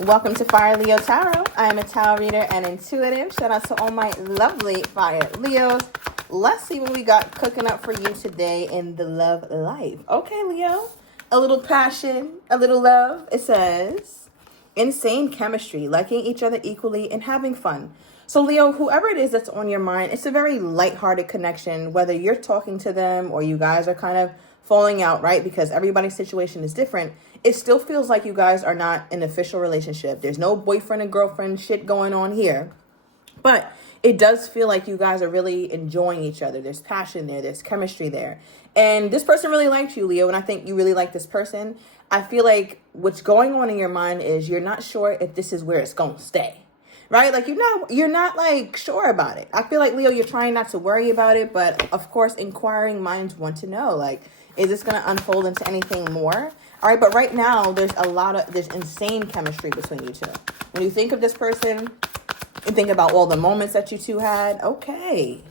Welcome to Fire Leo Tarot. I am a tarot reader and intuitive. Shout out to all my lovely Fire Leos. Let's see what we got cooking up for you today in the love life. Okay, Leo. A little passion, a little love. It says, insane chemistry, liking each other equally and having fun. So, Leo, whoever it is that's on your mind, it's a very lighthearted connection, whether you're talking to them or you guys are kind of falling out, right? Because everybody's situation is different. It still feels like you guys are not in an official relationship. There's no boyfriend and girlfriend shit going on here. But it does feel like you guys are really enjoying each other. There's passion there. There's chemistry there. And this person really likes you, Leo. And I think you really like this person. I feel like what's going on in your mind is you're not sure if this is where it's going to stay. Right? Like you're not like sure about it. I feel like, Leo, you're trying not to worry about it. But of course, inquiring minds want to know, like, is this going to unfold into anything more? All right, but right now, there's insane chemistry between you two. When you think of this person, you think about all the moments that you two had. Okay.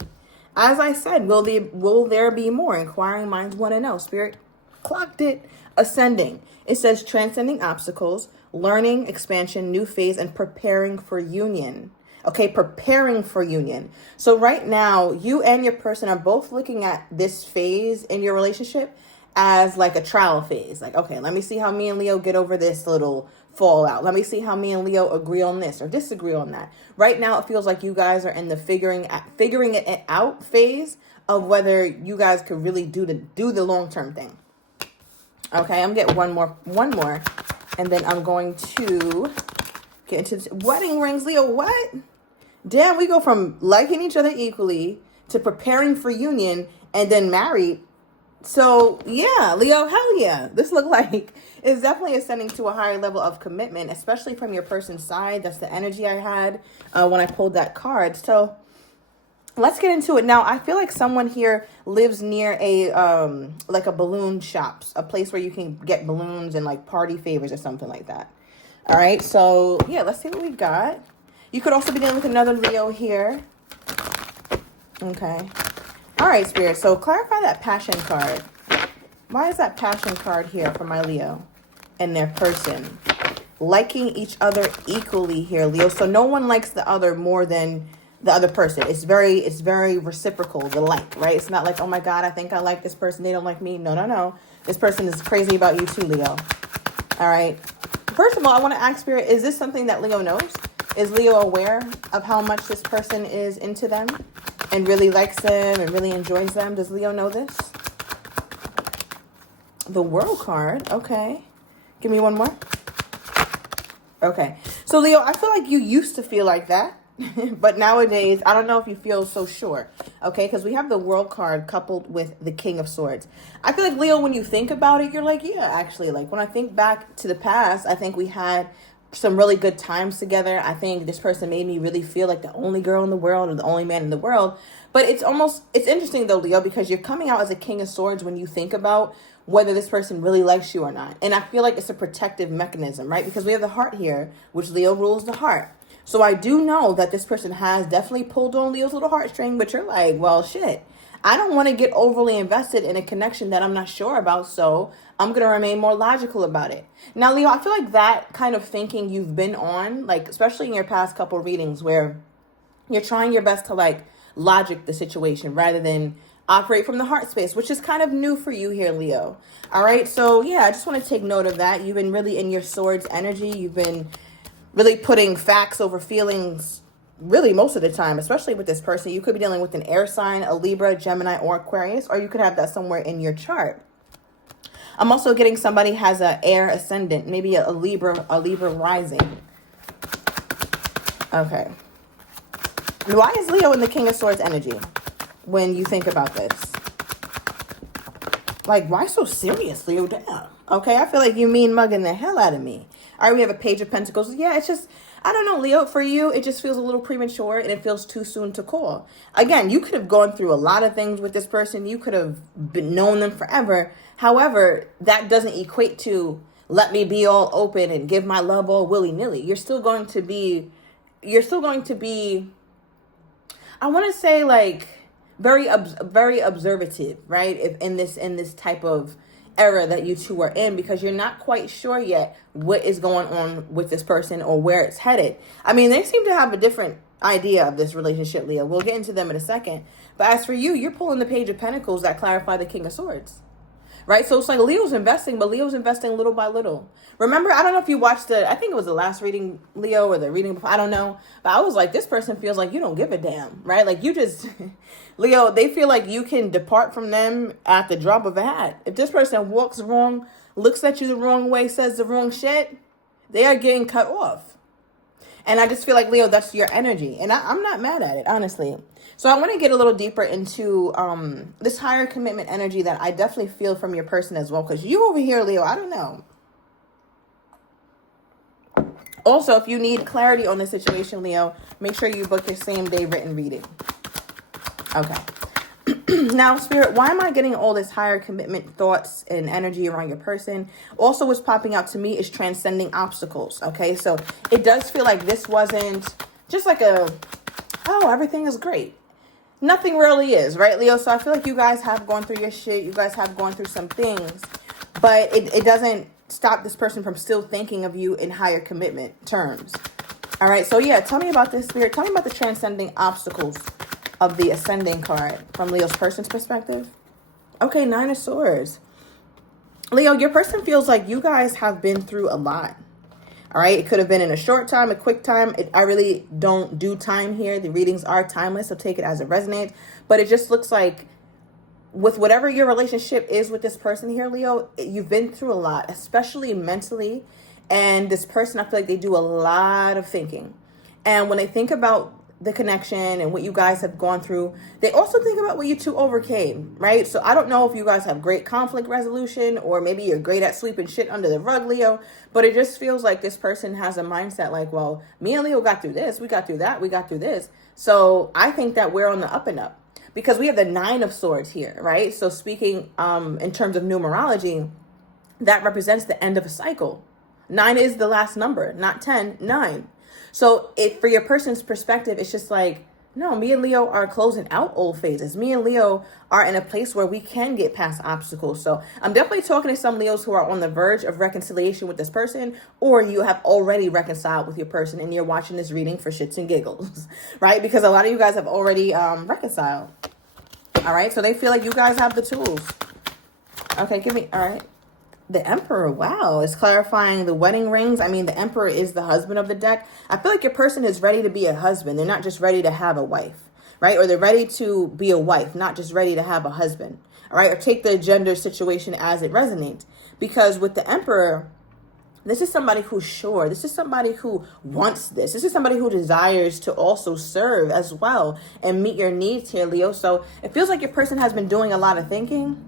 As I said, will there be more? Inquiring minds want to know. Spirit clocked it. Ascending. It says transcending obstacles, learning, expansion, new phase, and preparing for union. Okay, preparing for union. So right now, you and your person are both looking at this phase in your relationship as like a trial phase. Like, okay, let me see how me and Leo get over this little fallout. Let me see how me and Leo agree on this or disagree on that. Right now, it feels like you guys are in the figuring it out phase of whether you guys could really do the long-term thing. Okay, I'm getting one more, and then I'm going to get into wedding rings. Leo, what? Damn, we go from liking each other equally to preparing for union and then married. So, yeah, Leo, hell yeah. This look like it's definitely ascending to a higher level of commitment, especially from your person's side. That's the energy I had when I pulled that card. So, let's get into it. Now, I feel like someone here lives near a balloon shops, a place where you can get balloons and like party favors or something like that. All right, so, yeah, let's see what we got. You could also be dealing with another Leo here. Okay. All right, Spirit. So clarify that passion card. Why is that passion card here for my Leo and their person? Liking each other equally here, Leo. So no one likes the other more than the other person. It's very reciprocal, the like, right? It's not like, oh my God, I think I like this person. They don't like me. No. This person is crazy about you too, Leo. All right. First of all, I want to ask Spirit, is this something that Leo knows? Is Leo aware of how much this person is into them and really likes them and really enjoys them? Does Leo know this? The World card. Okay. Give me one more. Okay. So, Leo, I feel like you used to feel like that. But nowadays, I don't know if you feel so sure. Okay? Because we have the World card coupled with the King of Swords. I feel like, Leo, when you think about it, you're like, yeah, actually. Like, when I think back to the past, I think we had some really good times together. I think this person made me really feel like the only girl in the world or the only man in the world. But it's interesting though, Leo, because you're coming out as a King of Swords when you think about whether this person really likes you or not. And I feel like it's a protective mechanism, right? Because we have the heart here, which Leo rules the heart. So I do know that this person has definitely pulled on Leo's little heartstring, but you're like, well, shit, I don't want to get overly invested in a connection that I'm not sure about, so I'm going to remain more logical about it. Now, Leo, I feel like that kind of thinking you've been on, like, especially in your past couple readings where you're trying your best to, like, logic the situation rather than operate from the heart space, which is kind of new for you here, Leo. All right, so, yeah, I just want to take note of that. You've been really in your swords energy. You've been really putting facts over feelings really most of the time, especially with this person. You could be dealing with an air sign, a Libra, Gemini, or Aquarius, or you could have that somewhere in your chart. I'm also getting somebody has an air ascendant, maybe a Libra rising. Okay. Why is Leo in the King of Swords energy when you think about this? Like, why so serious, Leo? Damn. Okay, I feel like you mean mugging the hell out of me. All right, we have a Page of Pentacles. Yeah, it's just, I don't know, Leo, for you, it just feels a little premature and it feels too soon to call. Again, you could have gone through a lot of things with this person. You could have known them forever. However, that doesn't equate to let me be all open and give my love all willy-nilly. You're still going to be, I want to say, like, very observative, right? If in this type of era that you two are in, because you're not quite sure yet what is going on with this person or where it's headed. I mean, they seem to have a different idea of this relationship, Leo. We'll get into them in a second. But as for you, you're pulling the Page of Pentacles that clarify the King of Swords. Right? So it's like Leo's investing, but Leo's investing little by little. Remember, I don't know if you watched I think it was the last reading, Leo, or the reading before, I don't know. But I was like, this person feels like you don't give a damn, right? Like you just, Leo, they feel like you can depart from them at the drop of a hat. If this person walks wrong, looks at you the wrong way, says the wrong shit, they are getting cut off. And I just feel like, Leo, that's your energy. And I'm not mad at it, honestly. So I want to get a little deeper into this higher commitment energy that I definitely feel from your person as well. Because you over here, Leo, I don't know. Also, if you need clarity on this situation, Leo, make sure you book your same day written reading. Okay. Now, Spirit, why am I getting all this higher commitment thoughts and energy around your person? Also, what's popping out to me is transcending obstacles, okay? So it does feel like this wasn't just like oh, everything is great. Nothing really is, right, Leo? So I feel like you guys have gone through your shit. You guys have gone through some things. But it doesn't stop this person from still thinking of you in higher commitment terms. All right, so yeah, tell me about this, Spirit. Tell me about the transcending obstacles of the Ascending card from Leo's person's perspective. Okay, Nine of Swords. Leo, your person feels like you guys have been through a lot. All right, it could have been in a short time, a quick time. I really don't do time here. The readings are timeless, so take it as it resonates. But it just looks like with whatever your relationship is with this person here, Leo, you've been through a lot, especially mentally. And this person, I feel like they do a lot of thinking. And when they think about the connection and what you guys have gone through, they also think about what you two overcame, right? So I don't know if you guys have great conflict resolution, or maybe you're great at sweeping shit under the rug, Leo, but it just feels like this person has a mindset like, well, me and Leo got through this, we got through that, we got through this. So I think that we're on the up and up, because we have the Nine of Swords here, right? So speaking in terms of numerology, that represents the end of a cycle. 9 is the last number, not 10, 9. So for your person's perspective, it's just like, no, me and Leo are closing out old phases. Me and Leo are in a place where we can get past obstacles. So I'm definitely talking to some Leos who are on the verge of reconciliation with this person, or you have already reconciled with your person and you're watching this reading for shits and giggles, right? Because a lot of you guys have already reconciled. All right. So they feel like you guys have the tools. Okay. All right. The Emperor, wow, is clarifying the wedding rings. I mean, the Emperor is the husband of the deck. I feel like your person is ready to be a husband. They're not just ready to have a wife, right? Or they're ready to be a wife, not just ready to have a husband, all right? Or take the gender situation as it resonates. Because with the Emperor, this is somebody who's sure. This is somebody who wants this. This is somebody who desires to also serve as well and meet your needs here, Leo. So it feels like your person has been doing a lot of thinking.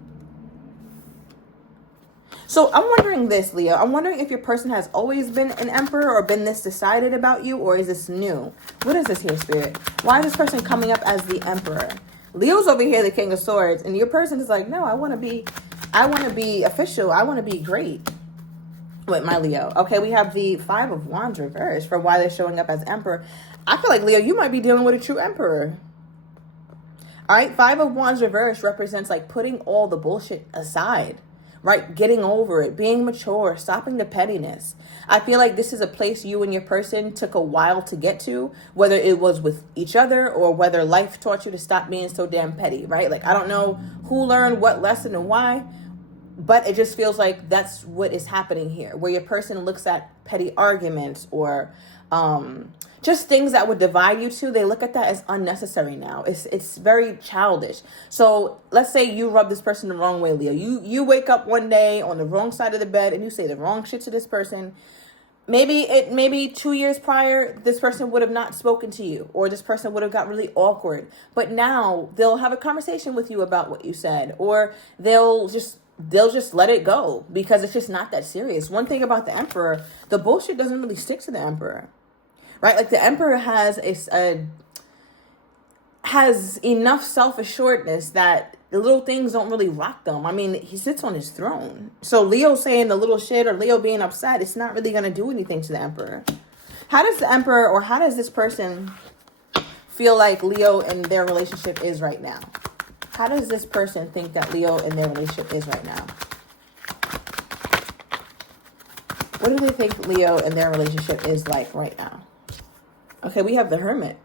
So I'm wondering this, Leo. I'm wondering if your person has always been an Emperor or been this decided about you, or is this new? What is this here, Spirit? Why is this person coming up as the Emperor? Leo's over here, the King of Swords, and your person is like, no, I want to be official. I want to be great with my Leo. Okay, we have the Five of Wands reversed for why they're showing up as Emperor. I feel like, Leo, you might be dealing with a true Emperor. All right, Five of Wands reversed represents like putting all the bullshit aside. Right? Getting over it, being mature, stopping the pettiness. I feel like this is a place you and your person took a while to get to, whether it was with each other or whether life taught you to stop being so damn petty, right? Like, I don't know who learned what lesson and why, but it just feels like that's what is happening here, where your person looks at petty arguments or just things that would divide you two. They look at that as unnecessary now. It's very childish. So let's say you rub this person the wrong way, Leo. You wake up one day on the wrong side of the bed and you say the wrong shit to this person. Maybe 2 years prior, this person would have not spoken to you, or this person would have got really awkward. But now they'll have a conversation with you about what you said, or they'll just let it go because it's just not that serious. One thing about the Emperor, the bullshit doesn't really stick to the Emperor. Right? Like the Emperor has enough self-assuredness that the little things don't really rock them. I mean, he sits on his throne. So Leo saying the little shit or Leo being upset, it's not really going to do anything to the Emperor. How does the Emperor, or how does this person feel like Leo and their relationship is right now? How does this person think that Leo and their relationship is right now? What do they think Leo and their relationship is like right now? Okay, we have the Hermit.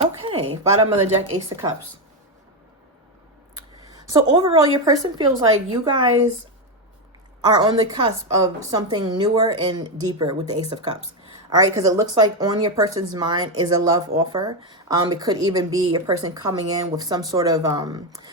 Okay, bottom of the deck, Ace of Cups. So overall, your person feels like you guys are on the cusp of something newer and deeper with the Ace of Cups. All right, because it looks like on your person's mind is a love offer. It could even be your person coming in with some sort of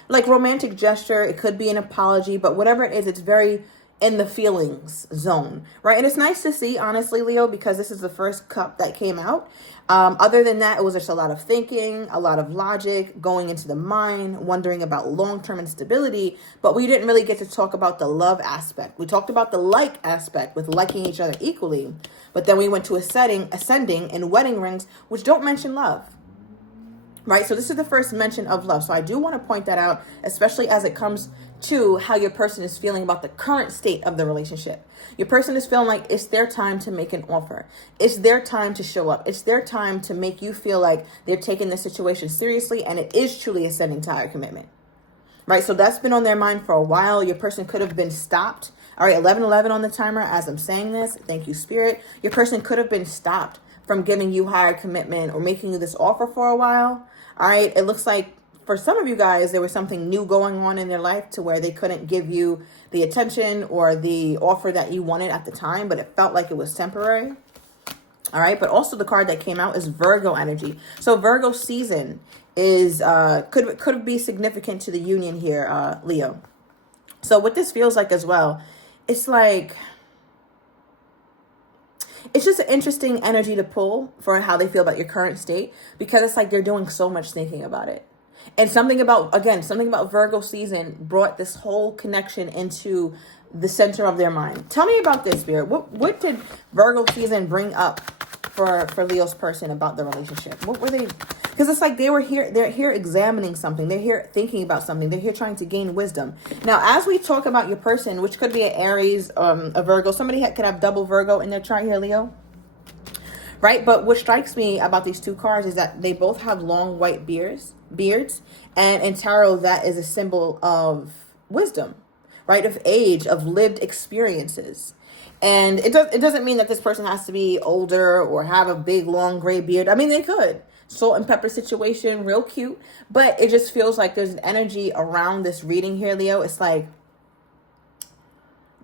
like romantic gesture. It could be an apology, but whatever it is, it's very in the feelings zone, right? And it's nice to see, honestly, Leo, because this is the first cup that came out. Other than that, it was just a lot of thinking, a lot of logic, going into the mind, wondering about long-term instability, but we didn't really get to talk about the love aspect. We talked about the like aspect with liking each other equally, but then we went to ascending and wedding rings, which don't mention love. Right, so this is the first mention of love. So I do want to point that out, especially as it comes to how your person is feeling about the current state of the relationship. Your person is feeling like it's their time to make an offer. It's their time to show up. It's their time to make you feel like they're taking the situation seriously, and it is truly ascending to higher commitment. Right, so that's been on their mind for a while. Your person could have been stopped. All right, 11:11 on the timer as I'm saying this. Thank you, Spirit. Your person could have been stopped from giving you higher commitment or making you this offer for a while. All right, it looks like for some of you guys, there was something new going on in their life to where they couldn't give you the attention or the offer that you wanted at the time, but it felt like it was temporary. All right, but also the card that came out is Virgo energy. So Virgo season is could be significant to the union here, Leo. So what this feels like as well, it's like it's just an interesting energy to pull for how they feel about your current state, because it's like they're doing so much thinking about it. And something about Virgo season brought this whole connection into the center of their mind. Tell me about this, Spirit. What did Virgo season bring up for Leo's person about the relationship? What were they? Because it's like they're here examining something. They're here thinking about something. They're here trying to gain wisdom. Now, as we talk about your person, which could be an Aries, a Virgo, somebody could have double Virgo in their chart here, Leo. Right? But what strikes me about these two cards is that they both have long white beards. And in tarot, that is a symbol of wisdom, right? Of age, of lived experiences. And it doesn't mean that this person has to be older or have a big, long gray beard. I mean, they could. Salt and pepper situation, real cute. But it just feels like there's an energy around this reading here, Leo. It's like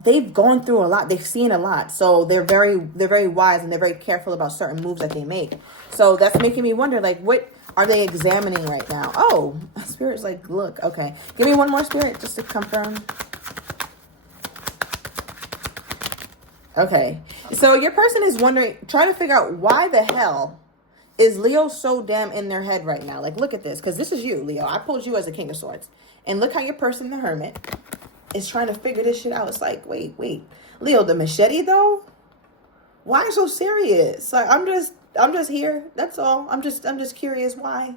they've gone through a lot. They've seen a lot. So they're very wise, and they're very careful about certain moves that they make. So that's making me wonder, like, what are they examining right now? Oh, Spirit's like, look, okay. Give me one more, Spirit, just to confirm. Okay. So your person is wondering, trying to figure out why the hell is Leo so damn in their head right now? Like, look at this, because this is you, Leo. I pulled you as a King of Swords. And look how your person, the Hermit, is trying to figure this shit out. It's like, wait. Leo, the machete, though? Why so serious? Like, I'm just here. That's all. I'm just curious why.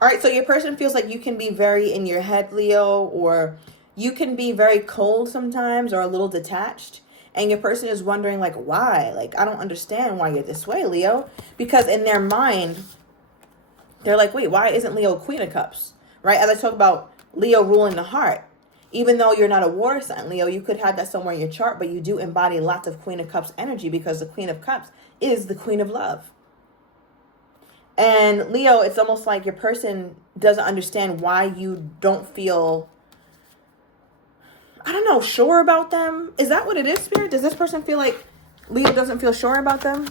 All right, so your person feels like you can be very in your head, Leo, or you can be very cold sometimes or a little detached. And your person is wondering, like, why? Like, I don't understand why you're this way, Leo. Because in their mind, they're like, wait, why isn't Leo Queen of Cups? Right? As I talk about Leo ruling the heart. Even though you're not a water sign, Leo, you could have that somewhere in your chart, but you do embody lots of Queen of Cups energy, because the Queen of Cups is the Queen of Love. And Leo, it's almost like your person doesn't understand why you don't feel, I don't know, sure about them. Is that what it is, Spirit? Does this person feel like Leo doesn't feel sure about them?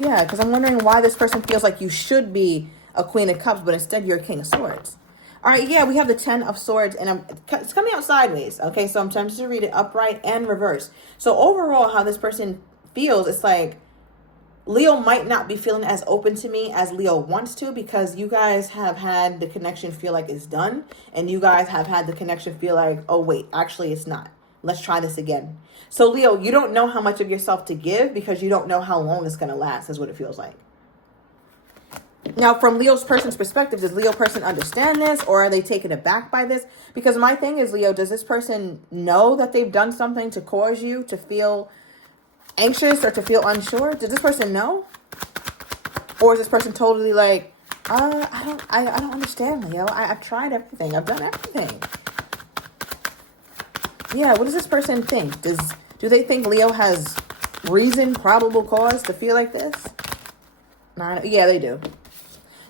Yeah, because I'm wondering why this person feels like you should be a Queen of Cups, but instead you're a King of Swords. All right, yeah, we have the 10 of Swords, and it's coming out sideways. Okay, so I'm tempted to read it upright and reverse. So overall, how this person feels, it's like Leo might not be feeling as open to me as Leo wants to, because you guys have had the connection feel like it's done, and you guys have had the connection feel like, oh, wait, actually it's not. Let's try this again. So Leo, you don't know how much of yourself to give, because you don't know how long it's going to last, is what it feels like. Now, from Leo's person's perspective, does Leo person understand this, or are they taken aback by this? Because my thing is, Leo, does this person know that they've done something to cause you to feel anxious or to feel unsure? Does this person know? Or is this person totally like, I don't understand, Leo. I've tried everything. I've done everything. Yeah, what does this person think? Do they think Leo has reason, probable cause to feel like this? Yeah, they do.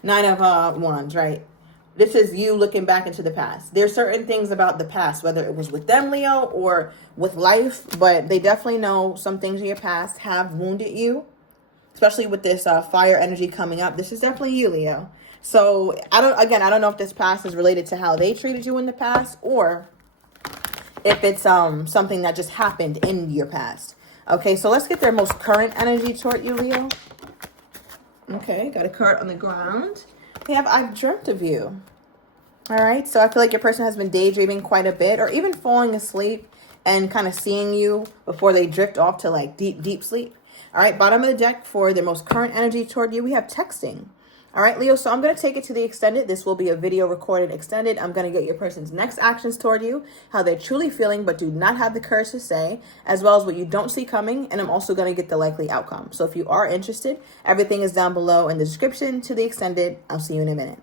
Nine of Wands, right? This is you looking back into the past. There's certain things about the past, whether it was with them, Leo, or with life, but they definitely know some things in your past have wounded you, especially with this fire energy coming up. This is definitely you, Leo. So I don't know if this past is related to how they treated you in the past, or if it's something that just happened in your past. Okay, so let's get their most current energy toward you, Leo. Okay, got a card on the ground. We have I've dreamt of you. All right, so I feel like your person has been daydreaming quite a bit, or even falling asleep and kind of seeing you before they drift off to like deep, deep sleep. All right, bottom of the deck for the most current energy toward you, we have texting. All right, Leo, so I'm going to take it to the extended. This will be a video recorded extended. I'm going to get your person's next actions toward you, how they're truly feeling but do not have the courage to say, as well as what you don't see coming, and I'm also going to get the likely outcome. So if you are interested, everything is down below in the description to the extended. I'll see you in a minute.